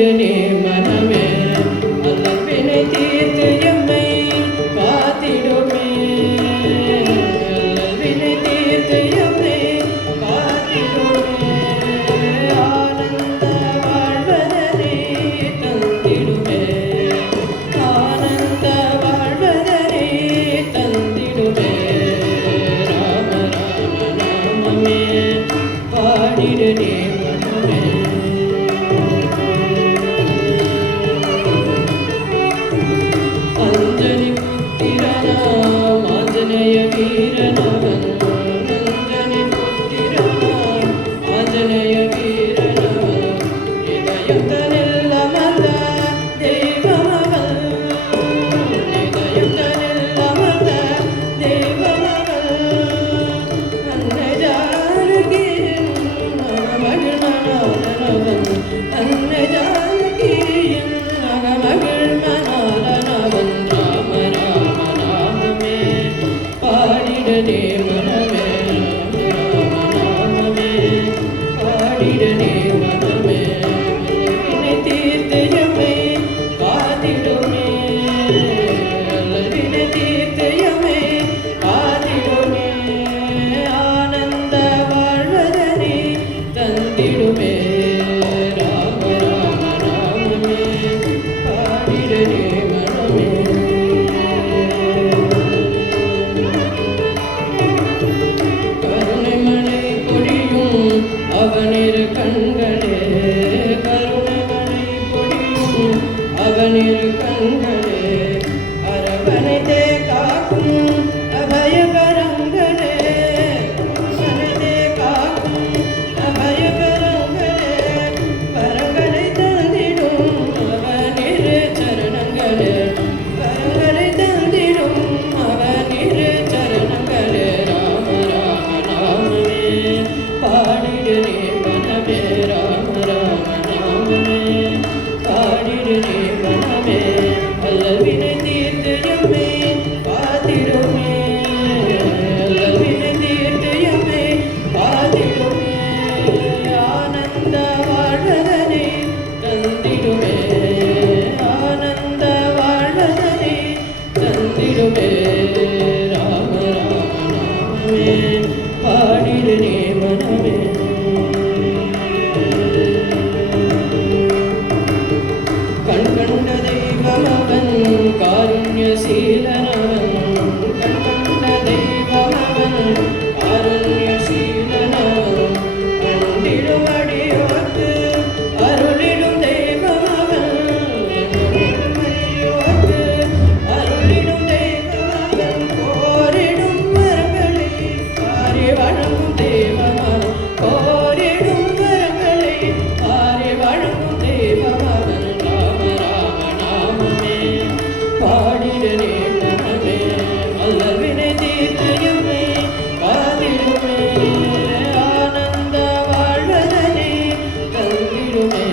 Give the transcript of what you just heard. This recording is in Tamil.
பாடிடனே மனமே அல்லல்வினை தீர்த்து எம்மை காத்திடுமே அல்லல்வினை தீர்த்து எம்மை காத்திடுமே ஆனந்த வாழ்வதனை தந்திடுமே ஆனந்த வாழ்வதனை தந்திடுமே ராம ராம நாமமே பாடிடனே மனமே அஞ்சனி புத்திரனாம் ஆஞ்சநேய வீரனவன் அஞ்சனி புத்திரனாம் ஆஞ்சநேய வீரனவன் இதயத்தனில் அமர்ந்த தெய்வமவன் இதயத்தனில் அமர்ந்த தெய்வமவன் அன்னை ஜானகியின் மகமகிழ் மணாளனவன் அன்னை ஜானகியின் மகமகிழ் மணாளனவன் ராம ராம நாமமே பாடிடனே மனமே ராம நாமமே பாடிடனே மனமே வினை தீர்த்து எம்மை காத்திடுமே வினை தீர்த்து எம்மை காத்திடுமே ஆனந்த வாழ்வதனை தந்திடுமே ராம ராம நாமமே பாடிடனே மனமே கருணைமழை பொழியும் அவனிரு கண்களே கருணைமழை பொழியும் அவனிரு கண்களே அரவணைத்தே காக்கும் அபயகரங்களே அரவணைத்தே காக்கும் அபயகரங்களே வரங்களை தந்திடும் அவனிரு சரணங்களே வரங்களை தந்திடும் அவனிரு சரணங்களே ராம ராம நாமமே பாடிடனே மனமே ராம ராம நாமமே பாடிடனே மனமே அல்லல்வினை தீர்த்து எம்மை காத்திடுமே அல்லல்வினை தீர்த்து எம்மை காத்திடுமே ஆனந்த வாழ்வதனை தந்திடுமே ஆனந்த வாழ்வதனை தந்திடுமே ராம ராம நாமமே பாடிடனே மனமே கண்கண்ட தெய்வமவன் காருண்யசீலனவன் கண்கண்ட தெய்வமவன் காருண்யசீலனவன் கண்டிடும் அடியோர்க்கு அருளிடும் தெய்வமவன் கண்டிடும் அடியோர்க்கு அருளிடும் தெய்வமவன் கோரிடும் வரங்களை காரி வழங்கும் தெய்வமவன் கோரிடும் வரங்களை காரி வழங்கும் தெய்வமவன் ராம ராம நாமமே பாடிடனே மனமே அல்லல்வினை தீர்த்து எம்மை காத்திடுமே ஆனந்த வாழ்வதனை தந்திடுமே